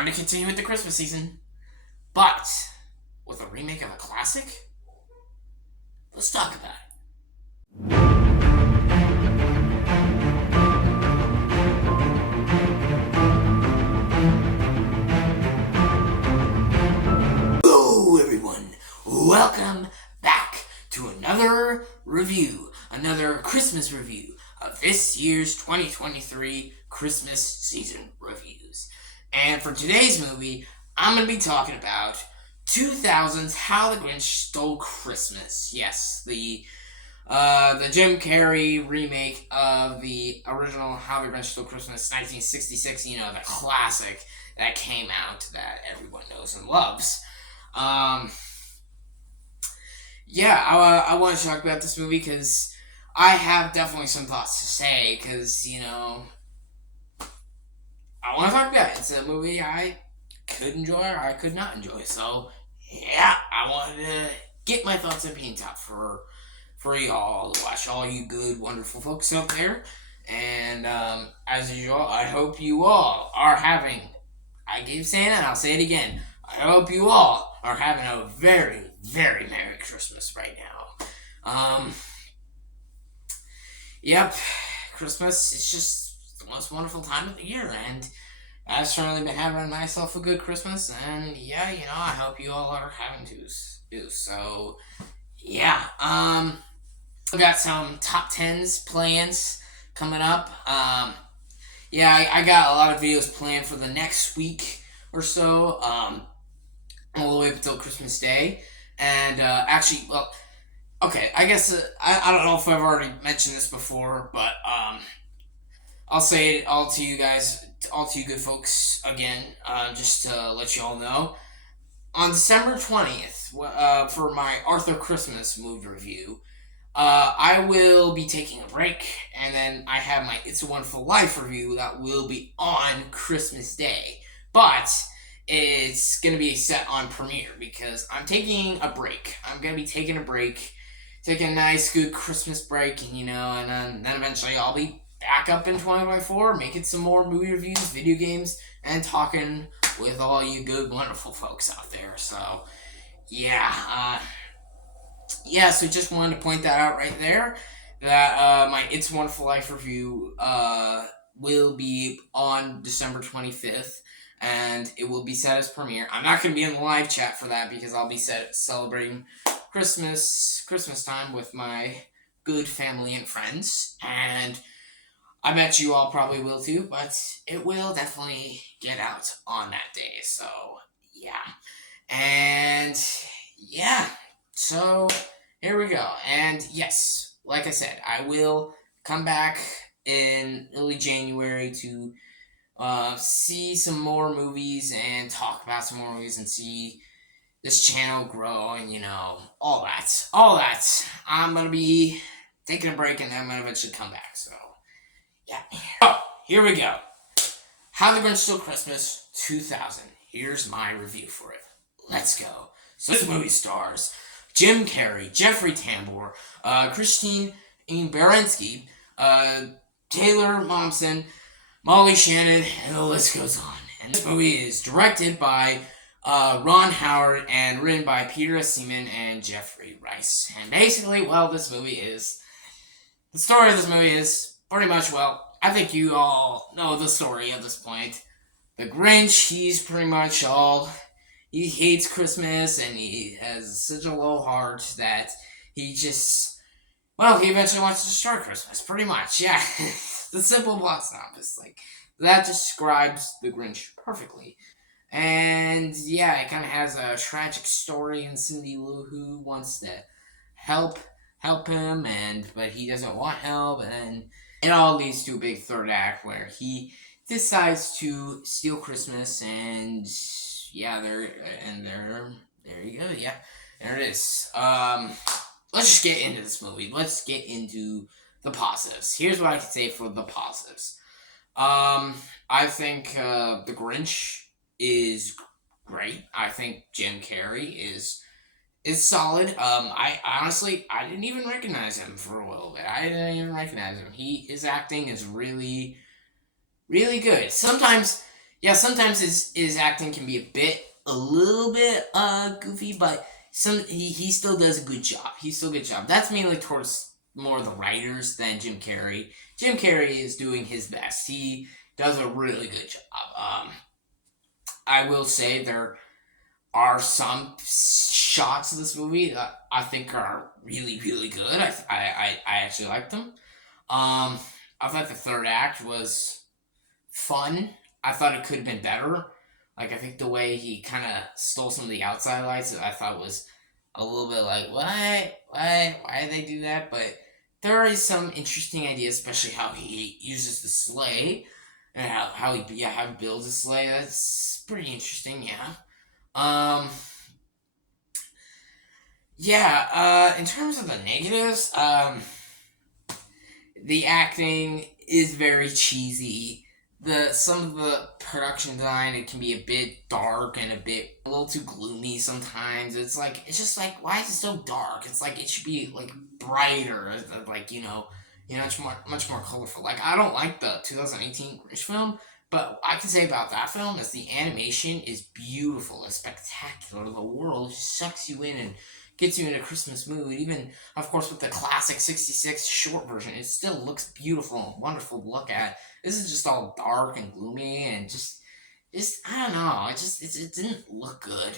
time to continue with the Christmas season, but with a remake of a classic? Let's talk about it. Hello, everyone. Welcome back to another review, another Christmas review of this year's 2023 Christmas season reviews. And for today's movie, I'm going to be talking about 2000's How the Grinch Stole Christmas. Yes, the Jim Carrey remake of the original How the Grinch Stole Christmas 1966, the classic that came out that everyone knows and loves. I want to talk about this movie because I have definitely some thoughts to say because, I want to talk about it. It's a movie I could enjoy or I could not enjoy. So, yeah, I wanted to get my thoughts and opinions out for y'all to watch, all you good, wonderful folks out there. And as usual, I hope you all are having, I keep saying that, I'll say it again, I hope you all are having a very, very Merry Christmas right now. Yep, Christmas is just the most wonderful time of the year, and I've certainly been having myself a good Christmas, and I hope you all are having too. So, I got some top 10s plans coming up. I got a lot of videos planned for the next week or so, all the way up until Christmas Day, and I guess I don't know if I've already mentioned this before, but I'll say it all to you guys, all to you good folks again, just to let you all know. On December 20th, for my Arthur Christmas movie review, I will be taking a break, and then I have my It's a Wonderful Life review that will be on Christmas Day. But it's going to be set on premiere because I'm taking a break. I'm going to be taking a break, taking a nice, good Christmas break, and then eventually I'll be back up in 2024, making some more movie reviews, video games, and talking with all you good, wonderful folks out there. So, so just wanted to point that out right there, that my It's a Wonderful Life review will be on December 25th, and it will be set as premiere. I'm not going to be in the live chat for that because I'll be celebrating Christmas time with my good family and friends, and I bet you all probably will too, but it will definitely get out on that day. So, so here we go. And yes, like I said, I will come back in early January to see some more movies and talk about some more movies and see this channel grow and, all that. I'm going to be taking a break and then I'm going to eventually come back. So, here we go. How the Grinch Stole Christmas 2000. Here's my review for it. Let's go. So this movie stars Jim Carrey, Jeffrey Tambor, Christine Baranski, Taylor Momsen, Molly Shannon, and the list goes on. And this movie is directed by Ron Howard and written by Peter Seaman and Jeffrey Rice. And basically, the story of this movie is pretty much, I think you all know the story at this point. The Grinch, he's pretty much he hates Christmas and he has such a low heart that he just, he eventually wants to destroy Christmas, pretty much, yeah. The simple plot synopsis, that describes the Grinch perfectly. And, it kind of has a tragic story, and Cindy Lou Who wants to help him, but he doesn't want help, and it all leads to a big third act where he decides to steal Christmas, and there you go, there it is. Let's just get into this movie. Let's get into the positives. Here's what I can say for the positives. I think the Grinch is great. I think Jim Carrey is solid. I honestly didn't even recognize him for a little bit. I didn't even recognize him. His acting is really, really good. Sometimes Yeah, sometimes his acting can be a little bit goofy, but he still does a good job. He still a good job. That's mainly towards more the writers than Jim Carrey. Jim Carrey is doing his best. He does a really good job. I will say there are some shots of this movie that I think are really really good. I actually like them. I thought the third act was fun. I thought it could have been better. Like I think the way he kind of stole some of the outside lights, I thought was a little bit like why did they do that? But there is some interesting ideas, especially how he uses the sleigh and how he builds a sleigh. That's pretty interesting. Yeah. Um. Yeah. In terms of the negatives, the acting is very cheesy. The some of the production design, it can be a bit dark and a little too gloomy sometimes. It's just like why is it so dark? It's like it should be like brighter, like much more colorful. Like I don't like the 2018 Grinch film, but I can say about that film is the animation is beautiful, it's spectacular. The world just sucks you in and gets you in a Christmas mood. Even of course with the classic '66 short version, it still looks beautiful and wonderful to look at. This is just all dark and gloomy and just I don't know. It didn't look good.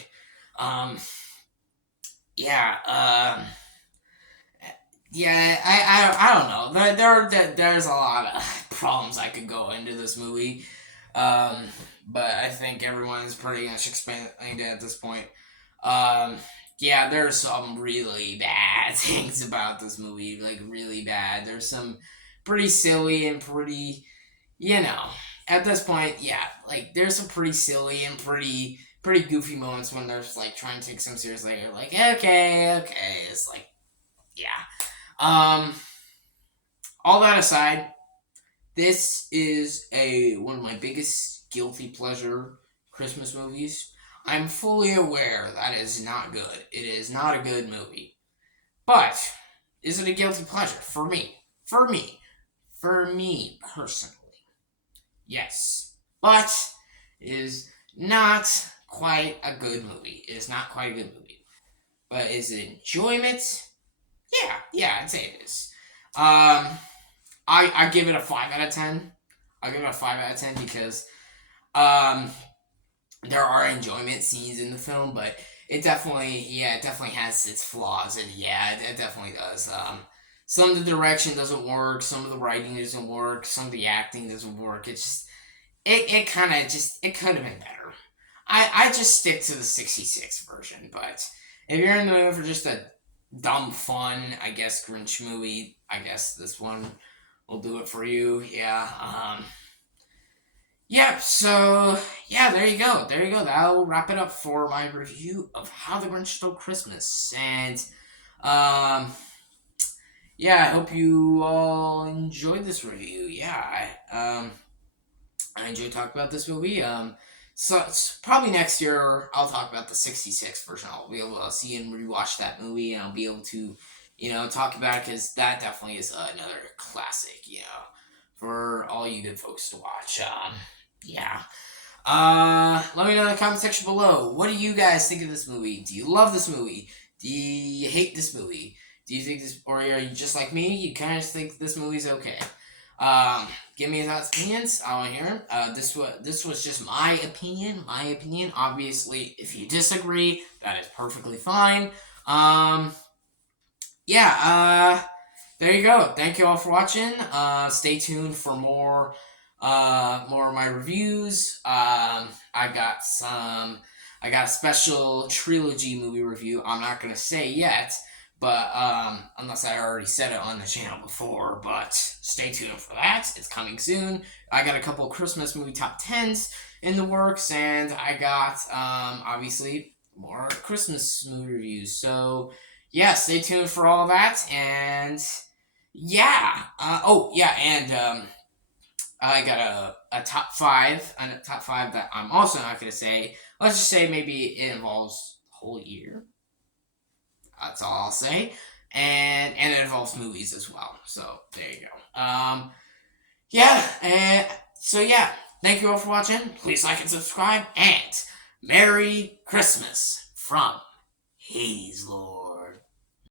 Um, yeah. Yeah. I don't know. There's a lot of problems I could go into this movie. Um, but I think everyone's pretty much explained it at this point. Um, yeah, there's some really bad things about this movie, like really bad. There's some pretty silly and pretty, you know, at this point, yeah, like there's some pretty silly and pretty goofy moments when they're like trying to take some seriously. You're like, okay, it's like, yeah. Um, all that aside, this is a one of my biggest guilty pleasure Christmas movies. I'm fully aware that is not good. It is not a good movie. But is it a guilty pleasure? For me. For me. For me personally. Yes. But it is not quite a good movie. It is not quite a good movie. But is it enjoyment? Yeah, I'd say it is. I give it a 5 out of 10. I give it a 5 out of 10 because um, there are enjoyment scenes in the film, but it definitely has its flaws, and yeah, it definitely does. Some of the direction doesn't work, some of the writing doesn't work, some of the acting doesn't work. It kind of just it could have been better. I just stick to the '66 version, but if you're in the mood for just a dumb fun, I guess Grinch movie, I guess this one will do it for you. Yeah. Yep, so yeah, there you go. There you go. That'll wrap it up for my review of How the Grinch Stole Christmas. And um yeah, I hope you all enjoyed this review. Yeah, I enjoyed talking about this movie. So it's probably next year I'll talk about the '66 version. I'll be able to see and rewatch that movie, and I'll be able to, talk about it because that definitely is another classic. For all you good folks to watch. Yeah. Let me know in the comment section below. What do you guys think of this movie? Do you love this movie? Do you hate this movie? Do you think this, or are you just like me? You kind of think this movie's okay? Give me your thoughts, opinions. I want to hear them. This was just my opinion. My opinion. Obviously, if you disagree, that is perfectly fine. Yeah. There you go. Thank you all for watching. Stay tuned for more of my reviews. I got a special trilogy movie review. I'm not gonna say yet, but unless I already said it on the channel before. But stay tuned for that. It's coming soon. I got a couple Christmas movie top 10s in the works, and I got obviously more Christmas movie reviews. So yeah, stay tuned for all that. And yeah. I got a top five, and a top five that I'm also not going to say. Let's just say maybe it involves the whole year. That's all I'll say. And it involves movies as well. So there you go. Yeah, and so yeah. Thank you all for watching. Please like and subscribe. And Merry Christmas from Hades Lord.